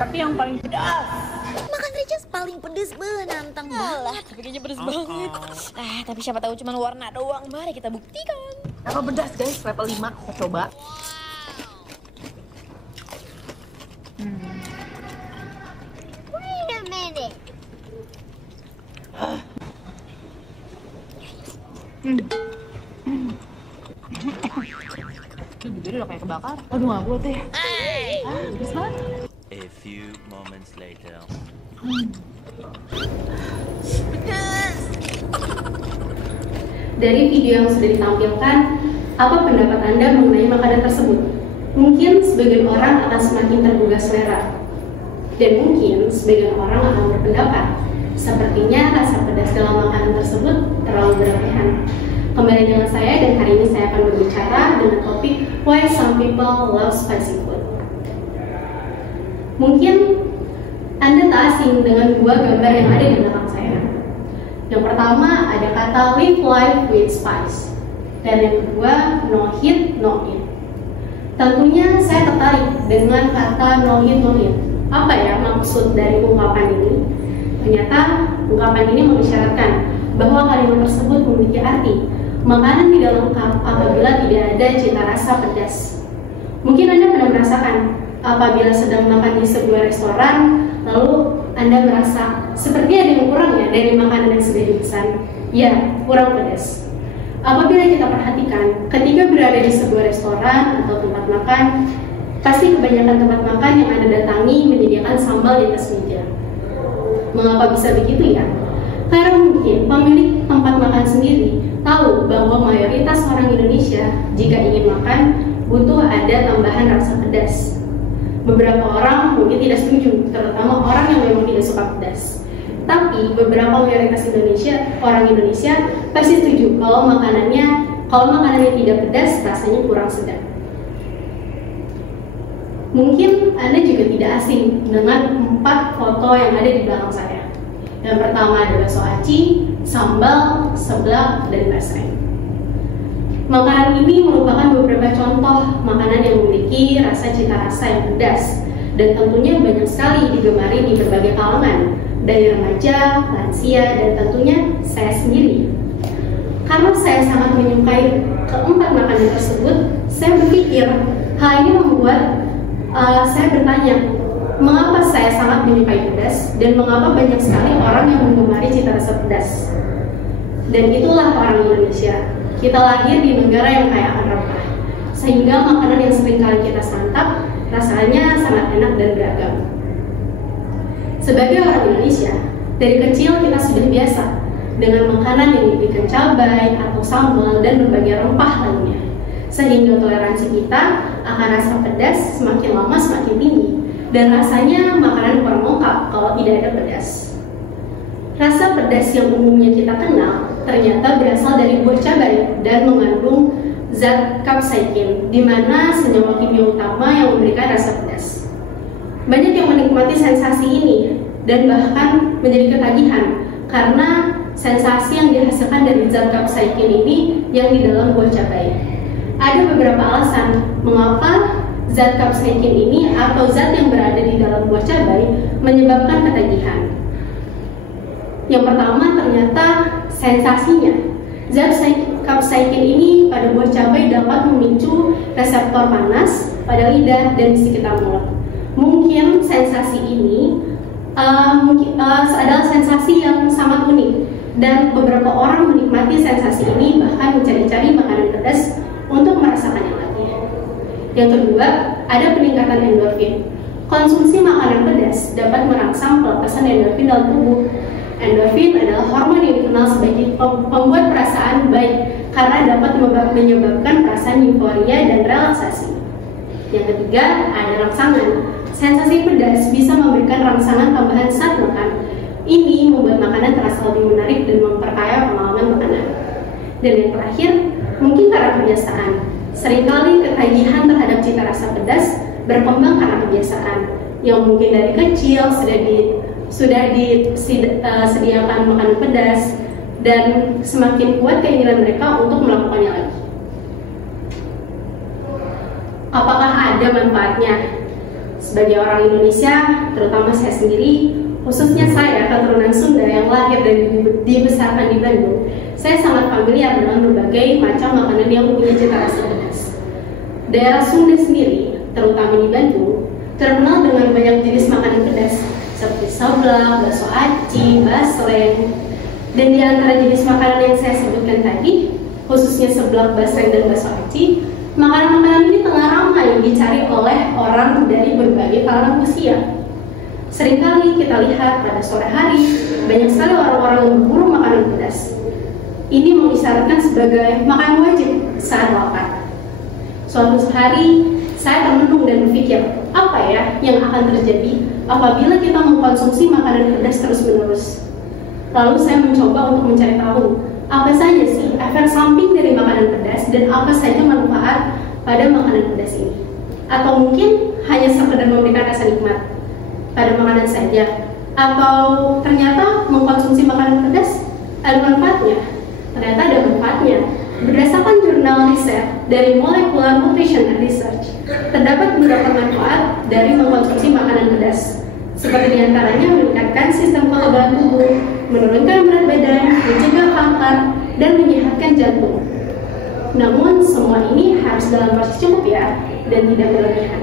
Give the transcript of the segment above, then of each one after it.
Tapi yang paling pedas. Makan Ricis paling pedes nantang banget. Tapi kayaknya pedes banget. Tapi siapa tahu cuma warna doang. Mari kita buktikan. Apa pedas guys? Level 5. Kita coba. Wait a minute. Jadi udah kayak kebakar. Aduh gak kuat deh. Pedes banget. A few moments later. Dari video yang sudah ditampilkan, apa pendapat Anda mengenai makanan tersebut? Mungkin sebagian orang akan semakin tergugah selera. Dan mungkin sebagian orang akan berpendapat, sepertinya rasa pedas dalam makanan tersebut terlalu berlebihan. Kembali dengan saya dan hari ini saya akan berbicara dengan topik Why Some People Love Spicy Food. Mungkin Anda tak asing dengan dua gambar yang ada di belakang saya. Yang pertama ada kata live life with spice, dan yang kedua no heat no eat. Tentunya saya tertarik dengan kata no heat no eat. Apa ya maksud dari ungkapan ini? Ternyata ungkapan ini mengisyaratkan bahwa kalimat tersebut memiliki arti. Makanan tidak lengkap apabila tidak ada cita rasa pedas. Mungkin Anda pernah merasakan apabila sedang makan di sebuah restoran, lalu Anda merasa seperti ada yang kurang ya dari makanan yang sudah dipesan. Ya, kurang pedas. Apabila kita perhatikan, ketika berada di sebuah restoran atau tempat makan, pasti kebanyakan tempat makan yang Anda datangi menyediakan sambal di atas meja. Mengapa bisa begitu ya? Karena mungkin pemilik tempat makan sendiri tahu bahwa mayoritas orang Indonesia jika ingin makan butuh ada tambahan rasa pedas. Beberapa orang mungkin tidak setuju, terutama orang yang memang tidak suka pedas. Tapi beberapa mayoritas orang Indonesia pasti setuju kalau makanannya tidak pedas rasanya kurang sedap. Mungkin Anda juga tidak asing dengan 4 foto yang ada di belakang saya. Yang pertama ada bakso aci, sambal, seblak, dan basreng. Makanan ini merupakan beberapa contoh makanan yang memiliki cita rasa yang pedas dan tentunya banyak sekali digemari di berbagai kalangan, dari remaja, lansia, dan tentunya saya sendiri. Karena saya sangat menyukai keempat makanan tersebut, saya berpikir hal ini membuat saya bertanya, mengapa saya sangat menyukai pedas dan mengapa banyak sekali orang yang menggemari cita rasa pedas. Dan itulah orang Indonesia. Kita lahir di negara yang kaya akan rempah, sehingga makanan yang sering kali kita santap rasanya sangat enak dan beragam. Sebagai orang Indonesia, dari kecil kita sudah biasa dengan makanan yang diberikan cabai atau sambal dan berbagai rempah lainnya, sehingga toleransi kita akan rasa pedas semakin lama semakin tinggi, dan rasanya makanan kurang lengkap kalau tidak ada pedas. Rasa pedas yang umumnya kita kenal ternyata berasal dari buah cabai dan mengandung zat capsaicin, di mana senyawa kimia utama yang memberikan rasa pedas. Banyak yang menikmati sensasi ini dan bahkan menjadi ketagihan karena sensasi yang dihasilkan dari zat capsaicin ini yang di dalam buah cabai. Ada beberapa alasan mengapa zat capsaicin ini atau zat yang berada di dalam buah cabai menyebabkan ketagihan. Yang pertama ternyata sensasinya. Zat capsaicin ini pada buah cabai dapat memicu reseptor panas pada lidah dan di sekitar mulut. Mungkin sensasi ini adalah sensasi yang sangat unik dan beberapa orang menikmati sensasi ini bahkan mencari-cari makanan pedas untuk merasakannya lagi. Yang kedua, ada peningkatan endorfin. Konsumsi makanan pedas dapat merangsang pelepasan endorfin dalam tubuh. Endorfin adalah hormon yang dikenal sebagai pembuat perasaan baik karena dapat menyebabkan perasaan euforia dan relaksasi. Yang ketiga, ada rangsangan. Sensasi pedas bisa memberikan rangsangan tambahan saat makan. Ini membuat makanan terasa lebih menarik dan memperkaya pengalaman makanan. Dan yang terakhir, mungkin karena kebiasaan. Seringkali ketagihan terhadap cita rasa pedas berkembang karena kebiasaan yang mungkin dari kecil sudah disediakan makanan pedas dan semakin kuat keinginan mereka untuk melakukannya lagi. Apakah ada manfaatnya? Sebagai orang Indonesia, terutama saya sendiri, khususnya saya, keturunan Sunda yang lahir dan dibesarkan di Bandung, saya sangat familiar dengan berbagai macam makanan yang mempunyai cita rasa pedas. Daerah Sunda sendiri, terutama di Bandung, terkenal dengan banyak jenis makanan pedas seperti sablak, bakso aci, basreng. Dan di antara jenis makanan yang saya sebutkan tadi, khususnya seblak, basreng, dan bakso aci, makanan-makanan ini tengah ramai dicari oleh orang dari berbagai kalangan usia. Seringkali kita lihat pada sore hari, banyak sekali orang-orang yang berburu makanan pedas. Ini mengisyaratkan sebagai makanan wajib saat lapar. Suatu hari, saya termenung dan berpikir, apa ya yang akan terjadi apabila kita mengkonsumsi makanan pedas terus-menerus. Lalu saya mencoba untuk mencari tahu, apa saja sih efek samping dari makanan pedas dan apa saja manfaat pada makanan pedas ini. Atau mungkin hanya sekedar memberikan rasa nikmat pada makanan saja. Atau ternyata mengkonsumsi makanan pedas ada manfaatnya. Ternyata ada manfaatnya. Berdasarkan jurnal riset dari Molecular Nutrition and Research, terdapat beberapa manfaat dari mengkonsumsi makanan pedas. Seperti diantaranya meningkatkan sistem kekebalan tubuh, menurunkan berat badan, mencegah kanker, dan menyehatkan jantung. Namun semua ini harus dalam porsi cukup ya, dan tidak berlebihan.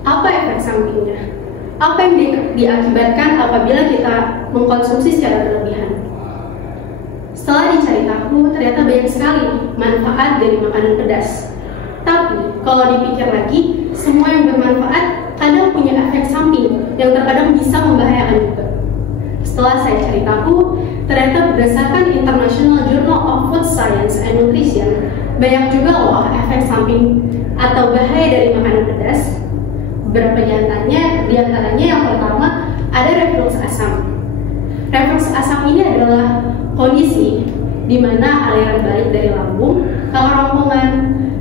Apa efek sampingnya? Apa yang diakibatkan apabila kita mengkonsumsi secara berlebihan? Setelah dicari tahu, ternyata banyak sekali manfaat dari makanan pedas. Tapi, kalau dipikir lagi, semua yang bermanfaat kadang punya efek samping yang terkadang bisa membahayakan juga. Setelah saya cari tahu, ternyata berdasarkan International Journal of Food Science and Nutrition, banyak juga loh efek samping atau bahaya dari makanan pedas. Beberapa diantaranya yang pertama ada reflux asam. Reflux asam ini adalah kondisi di mana aliran balik dari lambung ke kerongkongan,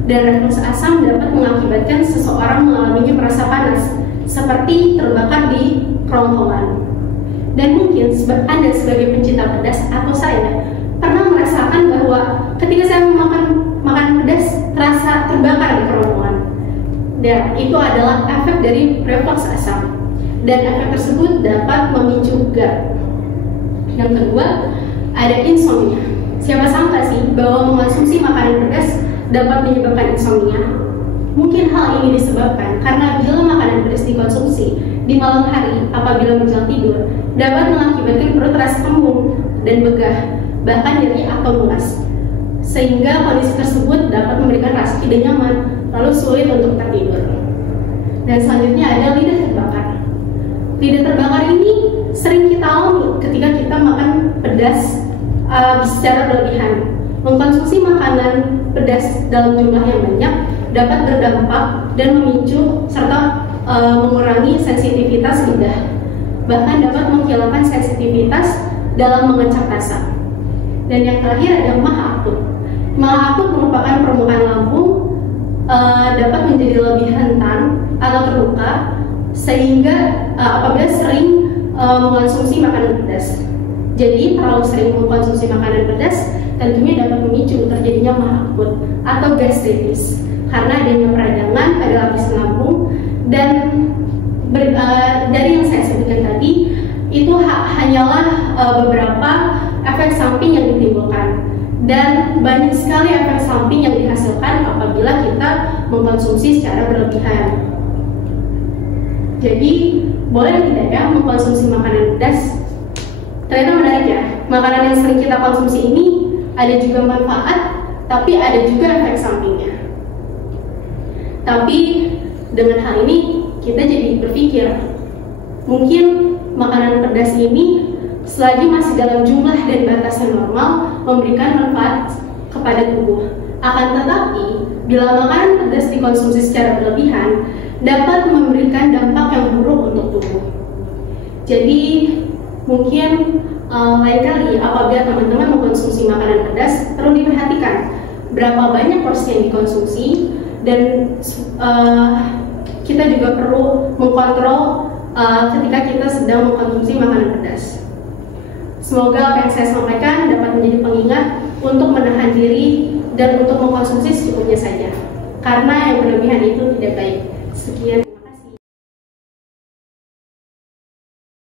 dan reflux asam dapat mengakibatkan seseorang mengalaminya merasa panas, seperti terbakar di kerongkongan. Dan mungkin Anda sebagai pencinta pedas atau saya pernah merasakan bahwa ketika saya memakan makanan pedas terasa terbakar di kerongkongan. Dan itu adalah efek dari reflux asam. Dan efek tersebut dapat memicu GERD. Yang kedua, ada insomnia. Siapa sangka sih bahwa mengonsumsi makanan pedas dapat menyebabkan insomnia? Mungkin hal ini disebabkan karena bila makanan pedas dikonsumsi di malam hari apabila menjelang tidur, dapat mengakibatkan perut terasa kembung dan begah, bahkan nyeri atau mulas. Sehingga kondisi tersebut dapat memberikan rasa tidak nyaman, lalu sulit untuk tertidur. Dan selanjutnya ada lidah terbakar. Lidah terbakar ini sering kita alami ketika kita makan pedas secara berlebihan. Mengkonsumsi makanan pedas dalam jumlah yang banyak dapat berdampak dan memicu serta mengurangi sensitivitas lidah. Bahkan dapat menghilangkan sensitivitas dalam mengecap rasa. Dan yang terakhir ada maag akut. Maag akut merupakan permukaan lambung dapat menjadi lebih rentan atau terbuka sehingga apabila sering mengkonsumsi makanan pedas. Jadi terlalu sering mengkonsumsi makanan pedas tentunya dapat memicu terjadinya maag akut atau gastritis karena adanya peradangan pada lapisan lambung. Dan dari yang saya sebutkan tadi itu hanyalah beberapa efek samping yang ditimbulkan, dan banyak sekali efek samping yang dihasilkan apabila kita mengkonsumsi secara berlebihan. Jadi boleh tidak ya mengkonsumsi makanan pedas? Ternyata menarik ya, makanan yang sering kita konsumsi ini ada juga manfaat, tapi ada juga efek sampingnya. Tapi dengan hal ini kita jadi berpikir, mungkin makanan pedas ini selagi masih dalam jumlah dan batas yang normal memberikan manfaat kepada tubuh. Akan tetapi, bila makanan pedas dikonsumsi secara berlebihan, dapat memberikan dampak yang buruk untuk tubuh. Jadi, mungkin lain kali apabila teman-teman mengkonsumsi makanan pedas, perlu diperhatikan berapa banyak porsi yang dikonsumsi, dan kita juga perlu mengkontrol ketika kita sedang mengkonsumsi makanan pedas. Semoga apa yang saya sampaikan dapat menjadi pengingat untuk menahan diri dan untuk mengkonsumsi secukupnya saja. karena yang berlebihan itu tidak baik. Sekian.